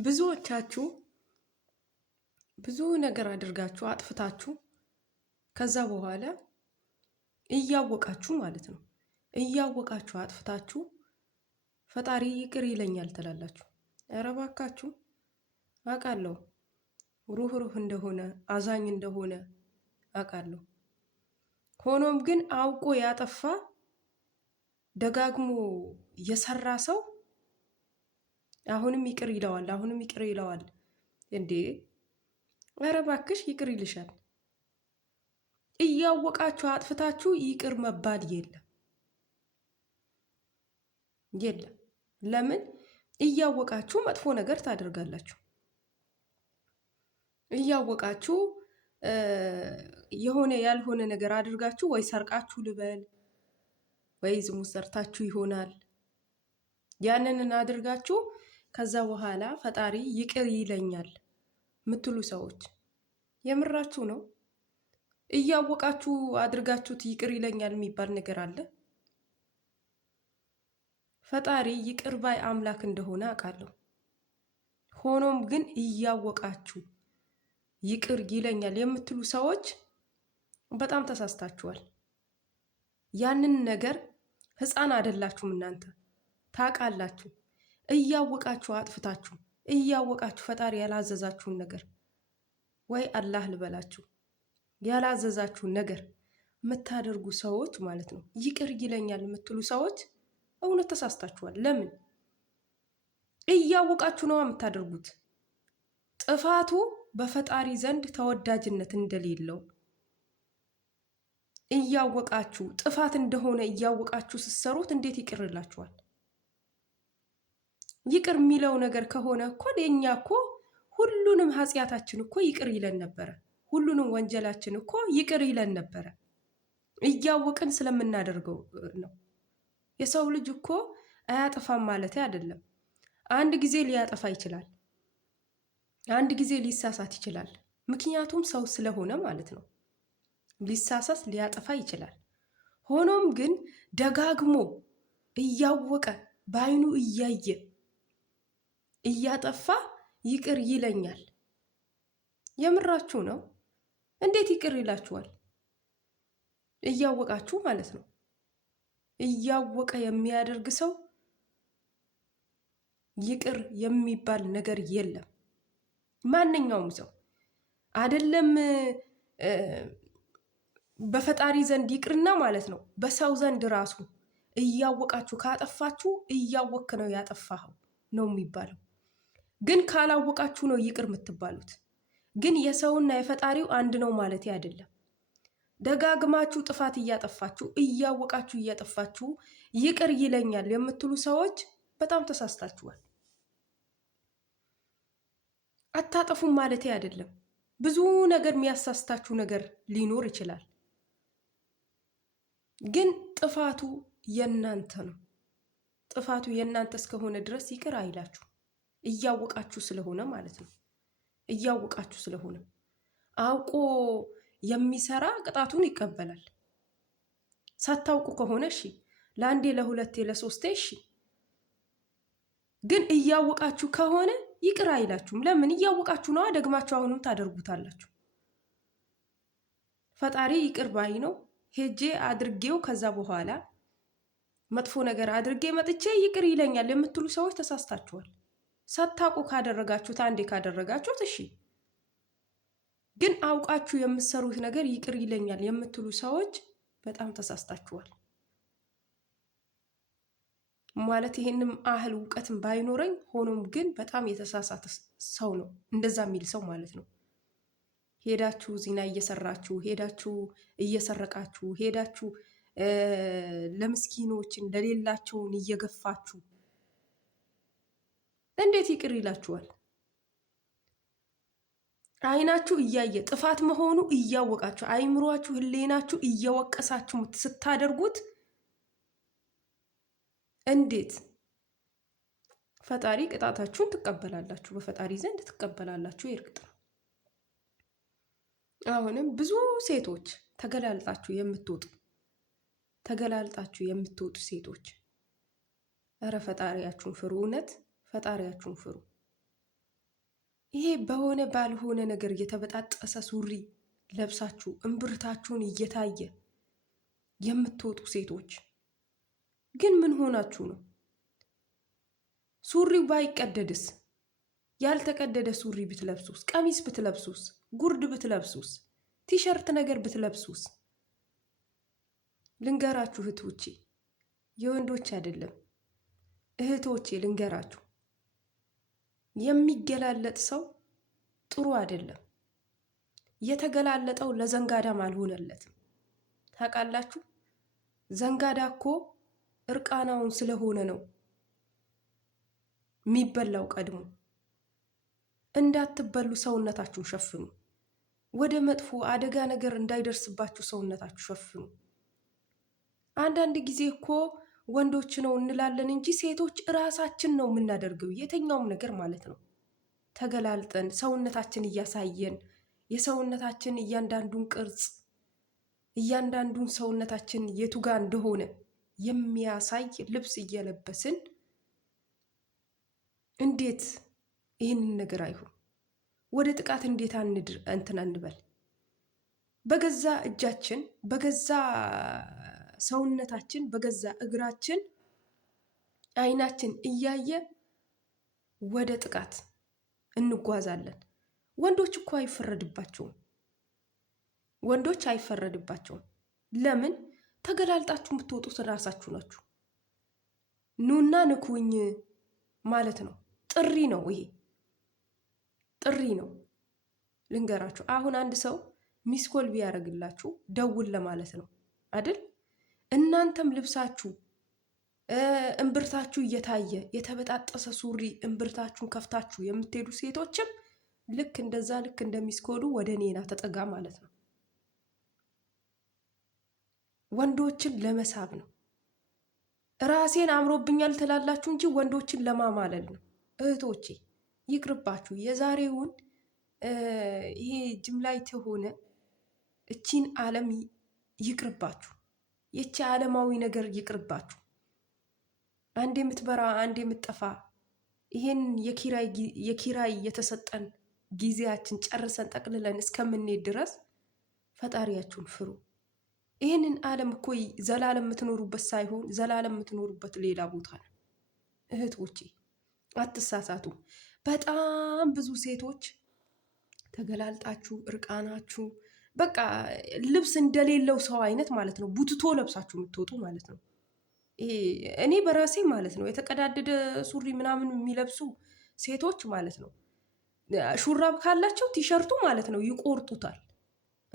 ብዙዎቻችሁ ብዙ ነገር አድርጋችሁ አጥፍታችሁ ከዛ በኋላ እያወቃችሁ ማለት ነው እያወቃችሁ አጥፍታችሁ ፈጣሪ ይቅር ይለኛል ትላላችሁ። ኧረ እባካችሁ አውቃለሁ ሩህሩህ እንደሆነ አዛኝ እንደሆነ አውቃለሁ። ሆኖም ግን አውቆ ያጠፋ ደጋግሞ የሰራ ሰው አሁንም ይቅር ይለዋል፣ አሁንም ይቅር ይለዋል እንዴ! ኧረ እባክሽ ይቅር ይልሻል። እያወቃችሁ አጥፍታችሁ ይቅር መባል የለም። ለምን? እያወቃችሁ መጥፎ ነገር ታደርጋላችሁ። እያወቃችሁ የሆነ ያልሆነ ነገር አድርጋችሁ ወይ ሰርቃችሁ ልበል ወይ ዝሙት ሰርታችሁ ይሆናል። ያንንን አድርጋችሁ ከዛ በኋላ ፈጣሪ ይቅር ይለኛል ምትሉ ሰዎች የምራችሁ ነው? እያወቃችሁ አድርጋችሁት ይቅር ይለኛል የሚባል ነገር አለ? ፈጣሪ ይቅር ባይ አምላክ እንደሆነ አውቃለሁ። ሆኖም ግን እያወቃችሁ ይቅር ይለኛል የምትሉ ሰዎች በጣም ተሳስታችኋል። ያንን ነገር ሕፃን አይደላችሁም እናንተ ታውቃላችሁ። እያወቃችሁ አጥፍታችሁ እያወቃችሁ ፈጣሪ ያላዘዛችሁን ነገር ወይ አላህ ልበላችሁ ያላዘዛችሁን ነገር የምታደርጉ ሰዎች ማለት ነው፣ ይቅር ይለኛል የምትሉ ሰዎች እውነት ተሳስታችኋል። ለምን? እያወቃችሁ ነው የምታደርጉት። ጥፋቱ በፈጣሪ ዘንድ ተወዳጅነት እንደሌለው እያወቃችሁ ጥፋት እንደሆነ እያወቃችሁ ስትሰሩት እንዴት ይቅር ይላችኋል? ይቅር የሚለው ነገር ከሆነ እኮ የኛ እኮ ሁሉንም ኃጢአታችን እኮ ይቅር ይለን ነበረ። ሁሉንም ወንጀላችን እኮ ይቅር ይለን ነበረ። እያወቅን ስለምናደርገው ነው። የሰው ልጅ እኮ አያጠፋም ማለት አይደለም። አንድ ጊዜ ሊያጠፋ ይችላል፣ አንድ ጊዜ ሊሳሳት ይችላል። ምክንያቱም ሰው ስለሆነ ማለት ነው። ሊሳሳት ሊያጠፋ ይችላል። ሆኖም ግን ደጋግሞ እያወቀ በአይኑ እያየ እያጠፋ ይቅር ይለኛል። የምራችሁ ነው? እንዴት ይቅር ይላችኋል? እያወቃችሁ ማለት ነው። እያወቀ የሚያደርግ ሰው ይቅር የሚባል ነገር የለም። ማንኛውም ሰው አይደለም በፈጣሪ ዘንድ ይቅርና ማለት ነው፣ በሰው ዘንድ ራሱ እያወቃችሁ ካጠፋችሁ እያወክ ነው ያጠፋኸው ነው የሚባለው። ግን ካላወቃችሁ ነው ይቅር የምትባሉት። ግን የሰውና የፈጣሪው አንድ ነው ማለት አይደለም። ደጋግማችሁ ጥፋት እያጠፋችሁ እያወቃችሁ እያጠፋችሁ ይቅር ይለኛል የምትሉ ሰዎች በጣም ተሳስታችኋል። አታጠፉም ማለት አይደለም። ብዙ ነገር የሚያሳስታችሁ ነገር ሊኖር ይችላል። ግን ጥፋቱ የናንተ ነው። ጥፋቱ የናንተ እስከሆነ ድረስ ይቅር አይላችሁ። እያወቃችሁ ስለሆነ ማለት ነው። እያወቃችሁ ስለሆነ አውቆ የሚሰራ ቅጣቱን ይቀበላል። ሳታውቁ ከሆነ እሺ፣ ለአንዴ ለሁለቴ ለሶስቴ እሺ። ግን እያወቃችሁ ከሆነ ይቅር አይላችሁም። ለምን? እያወቃችሁ ነዋ። ደግማችሁ አሁንም ታደርጉታላችሁ። ፈጣሪ ይቅር ባይ ነው። ሄጄ አድርጌው ከዛ በኋላ መጥፎ ነገር አድርጌ መጥቼ ይቅር ይለኛል የምትሉ ሰዎች ተሳስታችኋል። ሳታውቁ ካደረጋችሁት አንዴ ካደረጋችሁት እሺ። ግን አውቃችሁ የምትሰሩት ነገር ይቅር ይለኛል የምትሉ ሰዎች በጣም ተሳስታችኋል። ማለት ይሄንም አህል እውቀትን ባይኖረኝ ሆኖም ግን በጣም የተሳሳተ ሰው ነው እንደዛ የሚል ሰው ማለት ነው። ሄዳችሁ ዚና እየሰራችሁ ሄዳችሁ እየሰረቃችሁ ሄዳችሁ ለምስኪኖችን ለሌላቸውን እየገፋችሁ እንዴት ይቅር ይላችኋል? አይናችሁ እያየ ጥፋት መሆኑ እያወቃችሁ አይምሯችሁ ህሌናችሁ እየወቀሳችሁ ስታደርጉት እንዴት ፈጣሪ ቅጣታችሁን ትቀበላላችሁ? በፈጣሪ ዘንድ ትቀበላላችሁ። ይርግጥ ነው። አሁንም ብዙ ሴቶች ተገላልጣችሁ የምትወጡ ሴቶች ኧረ ፈጣሪያችሁን ፍሩ። እውነት ፈጣሪያችሁን ፍሩ። ይሄ በሆነ ባልሆነ ነገር የተበጣጠሰ ሱሪ ለብሳችሁ እምብርታችሁን እየታየ የምትወጡ ሴቶች ግን ምን ሆናችሁ ነው? ሱሪው ባይቀደድስ? ያልተቀደደ ሱሪ ብትለብሱስ? ቀሚስ ብትለብሱስ? ጉርድ ብትለብሱስ? ቲሸርት ነገር ብትለብሱስ? ልንገራችሁ እህቶቼ፣ የወንዶች አይደለም እህቶቼ፣ ልንገራችሁ፣ የሚገላለጥ ሰው ጥሩ አይደለም። የተገላለጠው ለዘንጋዳም አልሆነለትም። ታውቃላችሁ፣ ዘንጋዳ እኮ እርቃናውን ስለሆነ ነው የሚበላው ቀድሞ። እንዳትበሉ ሰውነታችሁን ሸፍኑ። ወደ መጥፎ አደጋ ነገር እንዳይደርስባችሁ ሰውነታችሁ ሸፍኑ። አንዳንድ ጊዜ እኮ ወንዶች ነው እንላለን እንጂ ሴቶች እራሳችን ነው የምናደርገው የትኛውም ነገር ማለት ነው። ተገላልጠን ሰውነታችን እያሳየን የሰውነታችን እያንዳንዱን ቅርጽ እያንዳንዱን ሰውነታችን የቱጋ እንደሆነ የሚያሳይ ልብስ እየለበስን እንዴት ይህንን ነገር አይሁን? ወደ ጥቃት እንዴት እንትን አንበል? በገዛ እጃችን በገዛ ሰውነታችን በገዛ እግራችን አይናችን እያየ ወደ ጥቃት እንጓዛለን። ወንዶች እኮ አይፈረድባቸውም። ወንዶች አይፈረድባቸውም። ለምን? ተገላልጣችሁ የምትወጡት ራሳችሁ ናችሁ። ኑና ንኩኝ ማለት ነው። ጥሪ ነው። ይሄ ጥሪ ነው። ልንገራችሁ፣ አሁን አንድ ሰው ሚስኮል ቢያደርግላችሁ ደውል ለማለት ነው አይደል? እናንተም ልብሳችሁ እምብርታችሁ እየታየ የተበጣጠሰ ሱሪ እምብርታችሁን ከፍታችሁ የምትሄዱ ሴቶችም ልክ እንደዛ ልክ እንደሚስኮሉ ወደ እኔና ተጠጋ ማለት ነው። ወንዶችን ለመሳብ ነው። ራሴን አምሮብኛል ትላላችሁ እንጂ ወንዶችን ለማማለል ነው። እህቶቼ ይቅርባችሁ። የዛሬውን ይሄ ጅምላይት የሆነ እቺን ዓለም ይቅርባችሁ። ይቺ ዓለማዊ ነገር ይቅርባችሁ። አንድ የምትበራ አንድ የምትጠፋ ይሄን የኪራይ የተሰጠን ጊዜያችን ጨርሰን ጠቅልለን እስከምንሄድ ድረስ ፈጣሪያችሁን ፍሩ። ይህንን ዓለም እኮ ዘላለም የምትኖሩበት ሳይሆን ዘላለም የምትኖሩበት ሌላ ቦታ ነው። እህቶቼ አትሳሳቱ። በጣም ብዙ ሴቶች ተገላልጣችሁ እርቃናችሁ በቃ ልብስ እንደሌለው ሰው አይነት ማለት ነው ቡትቶ ለብሳችሁ የምትወጡ ማለት ነው። እኔ በራሴ ማለት ነው የተቀዳደደ ሱሪ ምናምን የሚለብሱ ሴቶች ማለት ነው ሹራብ ካላቸው ቲሸርቱ ማለት ነው ይቆርጡታል፣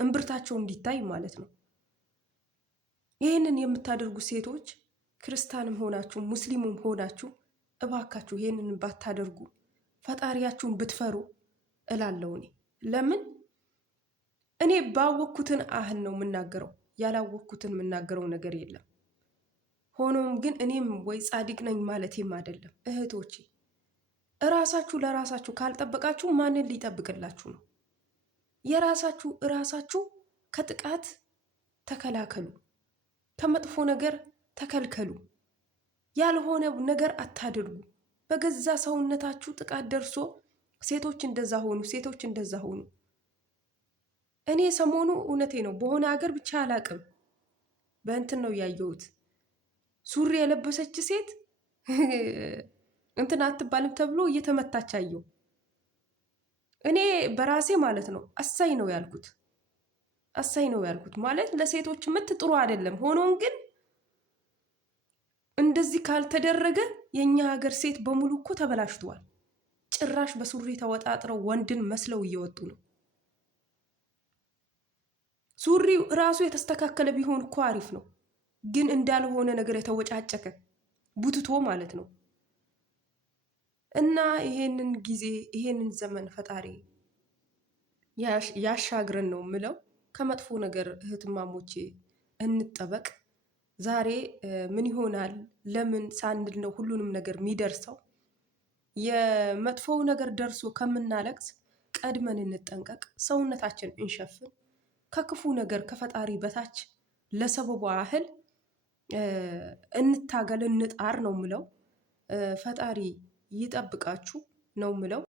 እምብርታቸው እንዲታይ ማለት ነው። ይህንን የምታደርጉ ሴቶች ክርስቲያንም ሆናችሁ ሙስሊሙም ሆናችሁ እባካችሁ ይህንን ባታደርጉ ፈጣሪያችሁን ብትፈሩ እላለሁ። ለምን እኔ ባወቅኩትን አህል ነው የምናገረው፣ ያላወቅኩትን የምናገረው ነገር የለም። ሆኖም ግን እኔም ወይ ጻድቅ ነኝ ማለቴም አይደለም። እህቶቼ እራሳችሁ ለራሳችሁ ካልጠበቃችሁ ማንን ሊጠብቅላችሁ ነው? የራሳችሁ እራሳችሁ ከጥቃት ተከላከሉ፣ ከመጥፎ ነገር ተከልከሉ፣ ያልሆነ ነገር አታድርጉ። በገዛ ሰውነታችሁ ጥቃት ደርሶ ሴቶች እንደዛ ሆኑ፣ ሴቶች እንደዛ ሆኑ። እኔ ሰሞኑ እውነቴ ነው በሆነ ሀገር ብቻ አላቅም በእንትን ነው ያየሁት ሱሪ የለበሰች ሴት እንትን አትባልም ተብሎ እየተመታች አየሁ። እኔ በራሴ ማለት ነው አሳይ ነው ያልኩት፣ አሳይ ነው ያልኩት ማለት ለሴቶች ምት ጥሩ አይደለም። ሆኖም ግን እንደዚህ ካልተደረገ የኛ ሀገር ሴት በሙሉ እኮ ተበላሽቷል። ጭራሽ በሱሪ ተወጣጥረው ወንድን መስለው እየወጡ ነው። ሱሪው ራሱ የተስተካከለ ቢሆን እኮ አሪፍ ነው፣ ግን እንዳልሆነ ነገር የተወጫጨቀ ቡትቶ ማለት ነው። እና ይሄንን ጊዜ ይሄንን ዘመን ፈጣሪ ያሻግረን ነው ምለው። ከመጥፎ ነገር እህትማሞቼ እንጠበቅ። ዛሬ ምን ይሆናል ለምን ሳንል ነው ሁሉንም ነገር የሚደርሰው። የመጥፎው ነገር ደርሶ ከምናለቅስ ቀድመን እንጠንቀቅ፣ ሰውነታችን እንሸፍን፣ ከክፉ ነገር ከፈጣሪ በታች ለሰበቡ ያህል እንታገል፣ እንጣር ነው ምለው። ፈጣሪ ይጠብቃችሁ ነው ምለው።